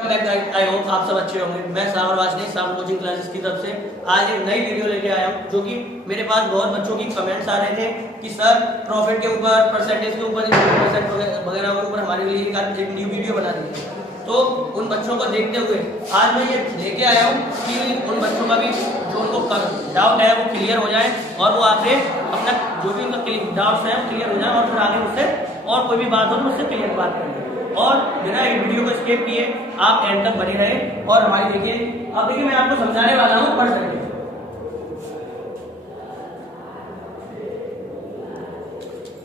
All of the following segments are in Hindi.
आई होप आप सब अच्छे होंगे। मैं सागर वासनी सागर कोचिंग क्लासेस की तरफ से आज एक नई वीडियो लेके आया हूँ, जो कि मेरे पास बहुत बच्चों की कमेंट्स आ रहे थे कि सर प्रॉफिट के ऊपर, परसेंटेज के ऊपर, परसेंट वगैरह के ऊपर हमारे लिए एक न्यू वीडियो बना दीजिए। तो उन बच्चों को देखते हुए आज मैं ये लेके आया हूँ कि उन बच्चों का भी जो उनको डाउट है वो क्लियर हो जाए और वो आपसे अपना जो भी उनका डाउट्स है वो क्लियर हो जाए और फिर आगे उससे और कोई भी बात हो तो उससे क्लियर बात करेंगे। और बिना इस वीडियो को स्किप किए आप एंड तक बने रहे और हमारी देखिए। अब देखिए मैं आपको समझाने वाला हूं परसेंटेज।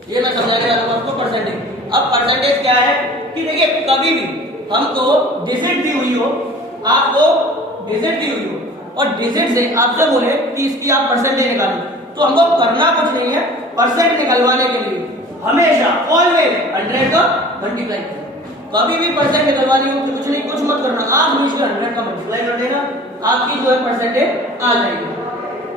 ये मैं समझाने वाला हूं आपको परसेंटेज। अब परसेंटेज क्या है कि देखिए कभी भी हमको डिजिट दी हुई हो, आपको डिजिट दी हुई हो और डिजिट से आपसे बोले कि इसकी आप परसेंटेज निकालो, तो हमको करना कुछ नहीं है। परसेंट निकलवाने के लिए हमेशा ऑलवेज 100 का मल्टीप्लाई करें। कभी भी परसेंट निकलवानी हो तो कुछ मत करना, आप हमेशा 100 का मल्टीप्लाई कर देना, आपकी जो है परसेंटेज आ जाएगी।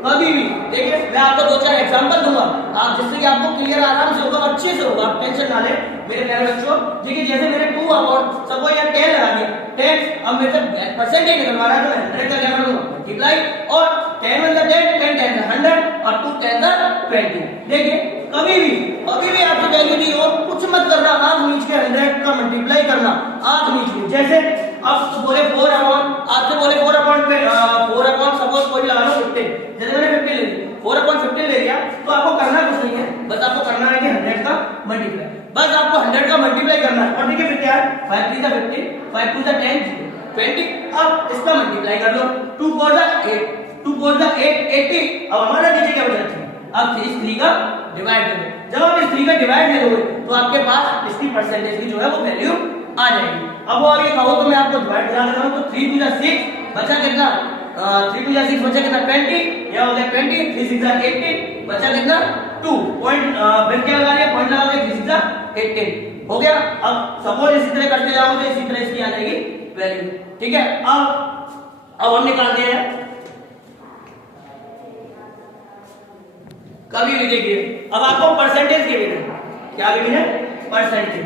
कभी भी देखिए मैं आपको दो चार एग्जांपल दूंगा आप जिससे कि आपको क्लियर आराम से होगा, अच्छे से होगा, आप टेंशन ना लें मेरे प्यारे बच्चों। देखिए जैसे मैंने 2 अपॉन सबको यहाँ 10 लगा दिया, 10 अब मेरे से परसेंटेज निकलवा रहा है तो 100 का क्या करूंगा मल्टीप्लाई, और 10 1 10 10 10 100 और 2 10 20। देखिए कभी भी आपकी वैल्यू दी हो कुछ मत करना, आप नीचे के 100 का मल्टीप्लाई करना आप नीचे। जैसे अब बोले 4 अपॉन, आपसे बोले 4 अपॉन सपोज कोई लगा लो 15, जैसे मैंने 15 ले लिया, 4 अपॉन 15 ले लिया, तो आपको करना कुछ नहीं है, बस आपको करना है कि 100 का मल्टीप्लाई, बस आपको 100 का मल्टीप्लाई करना है। और देखिए फिर क्या है 5 3 15 5 2 10 20। अब इसका मल्टीप्लाई कर लो, 2 4 8 2 4 8 80। अब हमारा नीचे क्या बचा है, अब इस 3 का डिवाइड कर दो। जब आप इस 3 का डिवाइड ले लोगे तो आपके पास इसकी परसेंटेज की जो है वो वैल्यू आ जाएगी। अब वो आगे कहो तो मैं आपको डिवाइड करा देता हूं, तो 3 2 6 बचा कितना, 3 2 6 बचा कितना 20, यह हो गया 20, 3 6 80 बचा कितना 2 पॉइंट, फिर क्या लगा लिया पॉइंट लगा लिया 3 6 18 हो गया। अब सपोज इसी तरह करते जाओगे तो इसी तरह इसकी आ जाएगी वैल्यू, ठीक है। अब हम निकालते हैं, कभी भी देखिए अब आपको परसेंटेज गिवन है, क्या गिवन है परसेंटेज,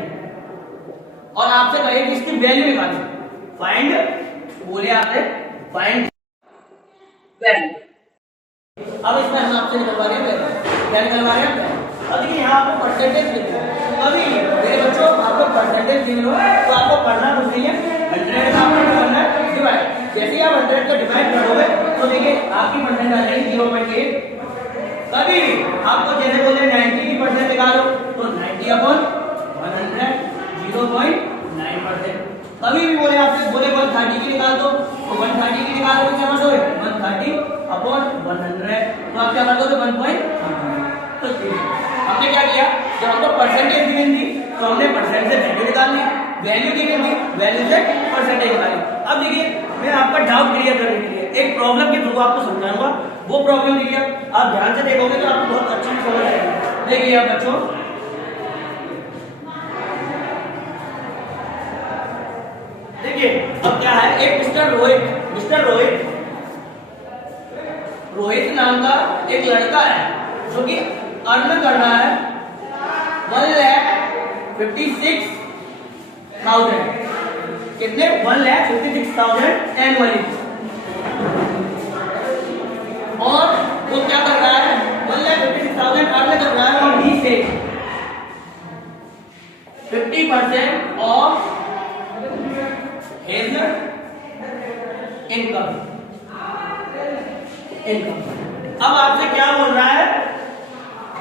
और आपसे कहे कि इसकी वैल्यू निकालो, फाइंड बोले आपने फाइंड वैल्यू। अब इसमें हम आपसे निकलवा रहे हैं क्या निकलवा रहे हैं। अब देखिए यहाँ आपको परसेंटेज गिवन है, कभी मेरे बच्चों आपको परसेंटेज गिवन हो तो आपको पढ़ना कुछ नहीं है, 100 का आपको करना है डिवाइड। जैसे ही आप 100 का डिवाइड करोगे तो देखिए आपकी परसेंटेज आ जाएगी 0.8। कभी भी आपको जैसे बोले 90 की परसेंट निकालो तो 90 अपॉन 100 0.9%। कभी भी बोले आपसे बोले 130 की निकाल दो तो 130 की निकाल दो, क्या मतलब 130 अपॉन 100, तो आप क्या कर दोगे 1.5। तो हमने क्या किया, जब हमको परसेंटेज गिवन थी तो हमने परसेंट से वैल्यू निकाल ली, वैल्यू गिवन थी वैल्यू से परसेंटेज निकाली। अब देखिए मैं आपका डाउट क्लियर करने के लिए एक प्रॉब्लम के थ्रू आपको समझाऊंगा, वो प्रॉब्लम देखिए आप ध्यान से देखोगे तो आपको बहुत अच्छी समझ आएगी। देखिए आप बच्चों देखिए अब क्या है, एक मिस्टर रोहित नाम का एक लड़का है जो कि अर्न कर रहा है 1,56,000, कितने 1,56,000 एनुअली, और वो क्या कर रहा है 1,56,000 अर्न कर रहा है और ही से 50% ऑफ हिज इनकम। अब आपसे क्या बोल रहा है,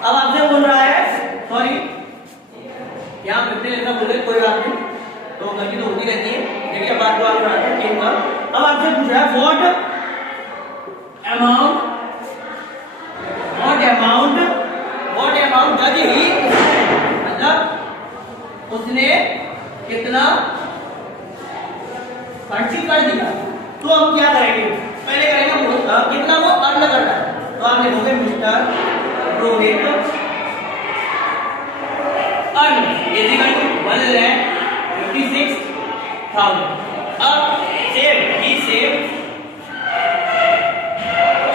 अब आपसे बोल रहा है सॉरी यहाँ 50 लेना बोले कोई बात नहीं, तो गलती तो होती रहती है। देखिए बात को आप बनाते हैं इनकम। अब आपसे पूछ रहा है व्हाट अमाउंट डज ही, मतलब उसने कितना खर्च कर दिया। तो हम क्या करेंगे, पहले करेंगे कितना वो अर्न कर रहा है, तो आप लिखोगे Mister Rohit earn is equal to 1,56,000। अब सेव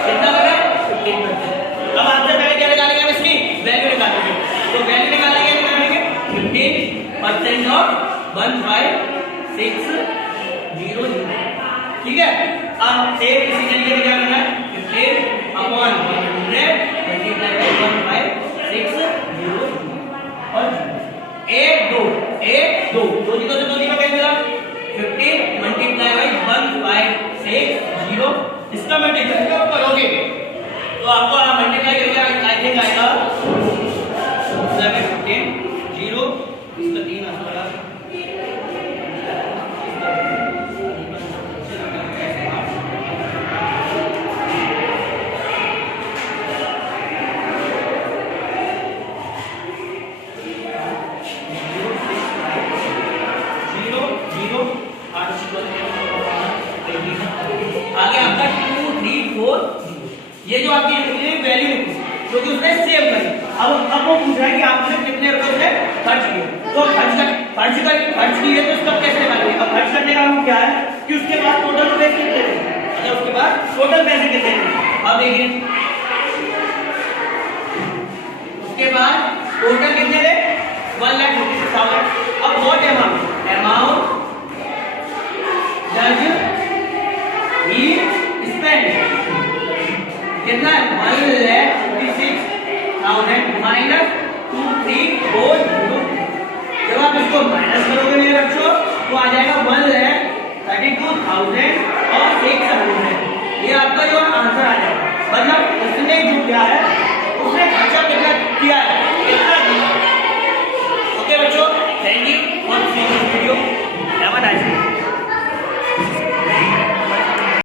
कितना कर रहा है 15%। अब आपसे पहले क्या निकालेंगे हम इसकी वैल्यू निकालेंगे, तो वैल्यू निकालेंगे 15% ऑफ 1,56,000 ठीक है। अब सेम इसी तरीके से क्या करना है, 15 अपॉन 100 मल्टीप्लाई बाय 156 और 1 2 1 2 दो जीरो से दो जीरो कैसे मिला, 15 मल्टीप्लाई बाय 156 इसका मल्टीप्लाई कब करोगे तो आपको मल्टीप्लाई करके आई थिंक आएगा 15 0 इसका 3 आ रहा है। आगे आपका 2 3 4 ये जो आपकी वैल्यू है जो कि उसने सेव करी। अब वो पूछ रहा है कि आपने कितने रुपए उसने खर्च किए, तो खर्च किए तो इसका कैसे निकालेंगे। अब खर्च करने का हम क्या है कि उसके पास टोटल रुपए कितने थे, मतलब उसके पास टोटल पैसे कितने थे। अब देखिए उसके पास टोटल कितने थे 1,56,000। अब what amount does he spend, कितना है 1,56,000 माइनस 2340। जब आप इसको माइनस करोगे मेरे बच्चों तो आ जाएगा 1,32,600 और 600। ये आपका जो आंसर आ जाएगा, मतलब